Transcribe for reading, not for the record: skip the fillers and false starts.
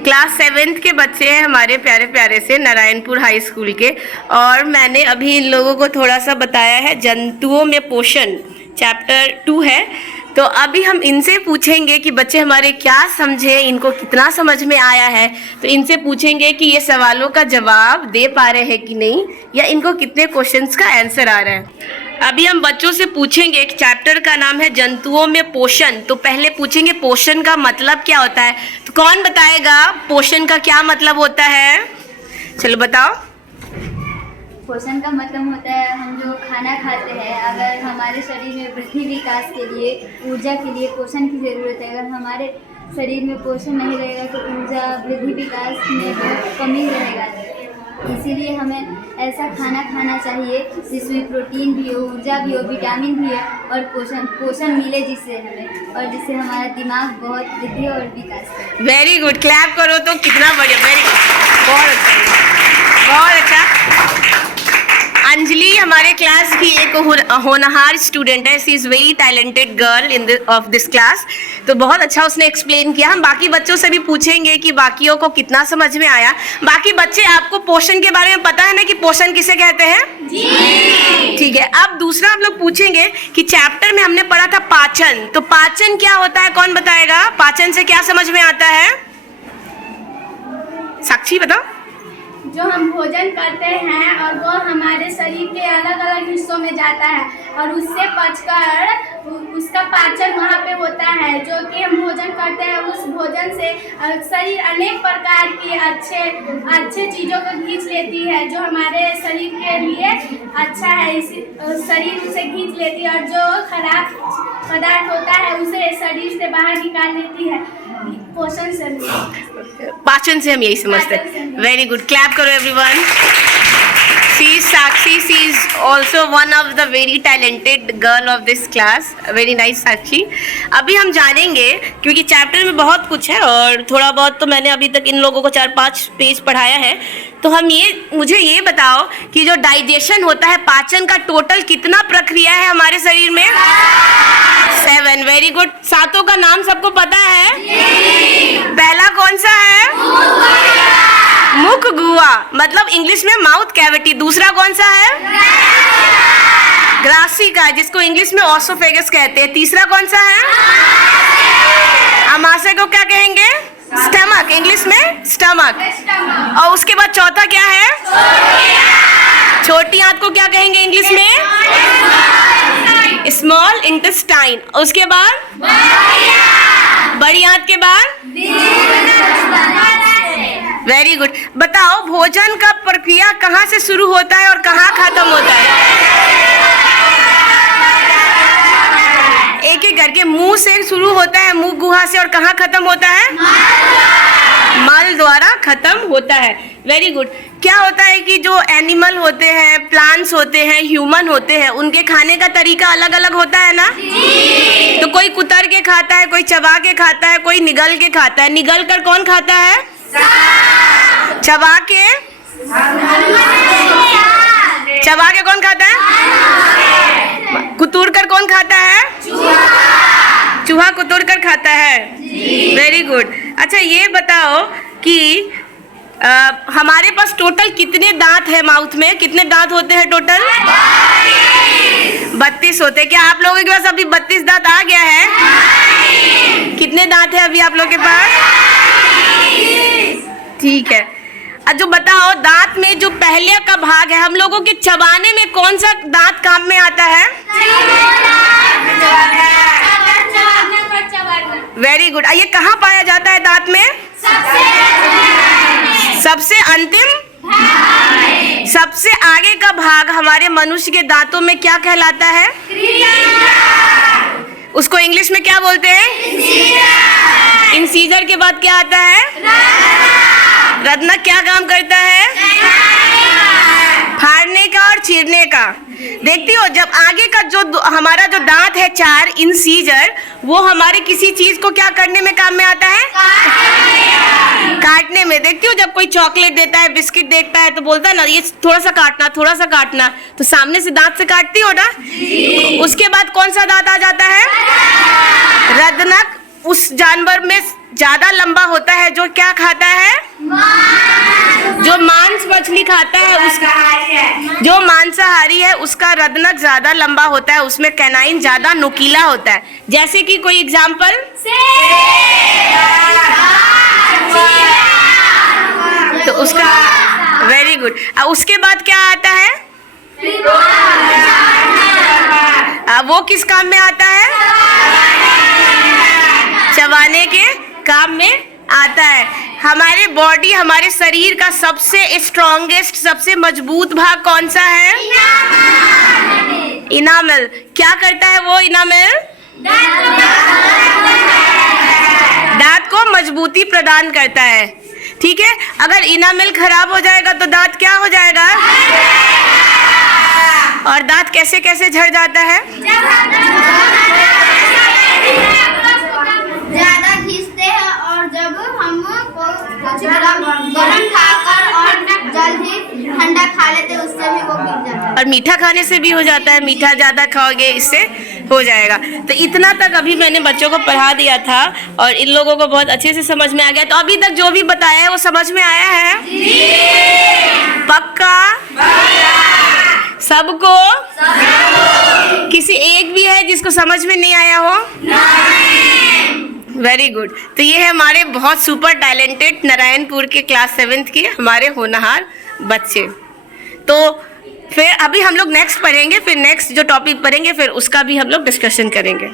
Class 7th के बच्चे हैं हमारे प्यारे प्यारे से नारायणपुर हाई स्कूल के। और मैंने अभी इन लोगों को थोड़ा सा बताया है जंतुओं में पोषण, चैप्टर 2 है। तो अभी हम इनसे पूछेंगे कि बच्चे हमारे क्या समझे, इनको कितना समझ में आया है। तो इनसे पूछेंगे कि ये सवालों का जवाब दे पा रहे हैं कि नहीं, या इनको कितने क्वेश्चंस का आंसर आ रहा है। अभी हम बच्चों से पूछेंगे, एक चैप्टर का नाम है जंतुओं में पोषण। तो पहले पूछेंगे पोषण का मतलब क्या होता है। तो कौन बताएगा पोषण का क्या मतलब होता है? चलो बताओ। पोषण का मतलब होता है हम जो खाना खाते हैं, अगर हमारे शरीर में वृद्धि विकास के लिए, ऊर्जा के लिए पोषण की ज़रूरत है। अगर हमारे शरीर में पोषण नहीं रहेगा तो ऊर्जा, वृद्धि विकास में बहुत कमी रहेगा। इसीलिए हमें ऐसा खाना खाना चाहिए जिसमें प्रोटीन भी हो, ऊर्जा भी हो, विटामिन भी है और पोषण मिले, जिससे हमें और जिससे हमारा दिमाग बहुत वृद्धि और विकास करे। वेरी गुड, क्लैप करो तो कितना बढ़िया, वेरी गुड, बहुत अच्छा, बहुत अच्छा। अंजलि हमारे क्लास की एक होनहार स्टूडेंट है। She is very talented girl in of this class. तो बहुत अच्छा उसने एक्सप्लेन किया। हम बाकी बच्चों से भी पूछेंगे कि बाकियों को कितना समझ में आया। बाकी बच्चे, आपको पोषण के बारे में पता है ना कि पोषण किसे कहते हैं? जी। ठीक है, अब दूसरा हम लोग पूछेंगे कि चैप्टर में हमने पढ़ा था पाचन। तो पाचन क्या होता है, कौन बताएगा? पाचन से क्या समझ में आता है? साक्षी बताओ। जो हम भोजन करते हैं और वो हमारे शरीर के अलग अलग हिस्सों में जाता है और उससे पचकर उसका पाचन वहाँ पे होता है। जो कि हम भोजन करते हैं, उस भोजन से शरीर अनेक प्रकार की अच्छे चीज़ों को खींच लेती है, जो हमारे शरीर के लिए अच्छा है। इसी शरीर उसे खींच लेती है और जो खराब पदार्थ होता है उसे शरीर से बाहर निकाल लेती है। पोषण से, पाचन से हम यही समझते हैं। वेरी गुड, क्लैप करो everyone. She is Sakshi, she is also one of the very talented girl of this class. Very nice Sakshi. अभी हम जानेंगे, क्योंकि चैप्टर में बहुत कुछ है और थोड़ा बहुत तो मैंने अभी तक इन लोगों को 4-5 पेज पढ़ाया है। तो हम मुझे ये बताओ कि जो डाइजेशन होता है, पाचन का टोटल कितना प्रक्रिया है हमारे शरीर में? 7। Very good. सातों का नाम सबको पता है? पहला कौन सा है? मुख गुहा, मतलब इंग्लिश में माउथ कैविटी। दूसरा कौन सा है? ग्रासिका, जिसको इंग्लिश में ऑसोफेगस कहते हैं। तीसरा कौन सा है? अमाशय को क्या कहेंगे? स्टमक, इंग्लिश में स्टमक। और उसके बाद चौथा क्या है? छोटी आंत को क्या कहेंगे इंग्लिश में? Small intestine. उसके बाद बड़ी आंत के बाद? Very good. बताओ भोजन का प्रक्रिया कहाँ से शुरू होता है और कहाँ खत्म होता है? एक एक करके। मुंह से शुरू होता है, मुंह गुहा से, और कहाँ खत्म होता है? मल द्वारा खत्म होता है। Very good. क्या होता है कि जो एनिमल होते हैं, प्लांट्स होते हैं, ह्यूमन होते हैं, उनके खाने का तरीका अलग अलग होता है ना? तो कोई कुतर के खाता है, कोई चबा के खाता है, कोई निगल के खाता है। निगल कर कौन खाता है? चबा के? चबा के कौन खाता है? कुतूर कर कौन खाता है? चूहा कुतूर कर खाता है। Very good. अच्छा ये बताओ कि हमारे पास टोटल कितने दांत है माउथ में? कितने दांत होते हैं टोटल? 32 होते हैं। क्या आप लोगों के पास अभी 32 दांत आ गया है? कितने दांत है अभी आप लोगों के पास? ठीक है। जो बताओ दांत में जो पहले का भाग है, हम लोगों के चबाने में कौन सा दांत काम में आता है? Very good. ये कहाँ पाया जाता है दांत में? सबसे अंतिम, सबसे आगे का भाग हमारे मनुष्य के दांतों में क्या कहलाता है? उसको इंग्लिश में क्या बोलते हैं? इंसीजर के बाद क्या आता है? रत्नक क्या काम करता है? फाड़ने का और चीरने का। देखती हो जब आगे का जो हमारा जो दांत है 4 इंसीजर, वो हमारे किसी चीज को क्या करने में काम में आता है? काटने में। देखती हो जब कोई चॉकलेट देता है, बिस्किट देखता है तो बोलता है ना ये थोड़ा सा काटना, थोड़ा सा काटना, तो सामने से दांत से काटती हो ना। उसके बाद कौन सा दांत आ जाता है? रत्नक। उस जानवर में ज्यादा लंबा होता है जो क्या खाता है? जो मांस मछली खाता है उसका, जो मांसाहारी है उसका रदनक ज्यादा लंबा होता है, उसमें कैनाइन ज्यादा नुकीला होता है। जैसे कि कोई एग्जाम्पल? तो उसका वेरी गुड। उसके बाद क्या आता है? वो किस काम में आता है? चबाने के काम में आता है। हमारे बॉडी, हमारे शरीर का सबसे स्ट्रॉन्गेस्ट, सबसे मजबूत भाग कौन सा है? इनामल। क्या करता है वो इनामल? दांत को मजबूती प्रदान करता है। ठीक है, अगर इनामल खराब हो जाएगा तो दांत क्या हो जाएगा? और दांत कैसे कैसे झड़ जाता है? ज्यादा घिसते हैं और जब हम गरम खाकर और जल्दी ठंडा खा लेते हैं उससे भी वो गिर जाता है। और मीठा खाने से भी हो जाता है, मीठा ज्यादा खाओगे इससे हो जाएगा। तो इतना तक अभी मैंने बच्चों को पढ़ा दिया था और इन लोगों को बहुत अच्छे से समझ में आ गया। तो अभी तक जो भी बताया है वो समझ में आया है? पक्का? सबको? किसी एक भी है जिसको समझ में नहीं आया हो? Very good. तो ये है हमारे बहुत सुपर टैलेंटेड नारायणपुर के क्लास 7th के हमारे होनहार बच्चे। तो फिर अभी हम लोग नेक्स्ट पढ़ेंगे, फिर नेक्स्ट जो टॉपिक पढ़ेंगे फिर उसका भी हम लोग डिस्कशन करेंगे।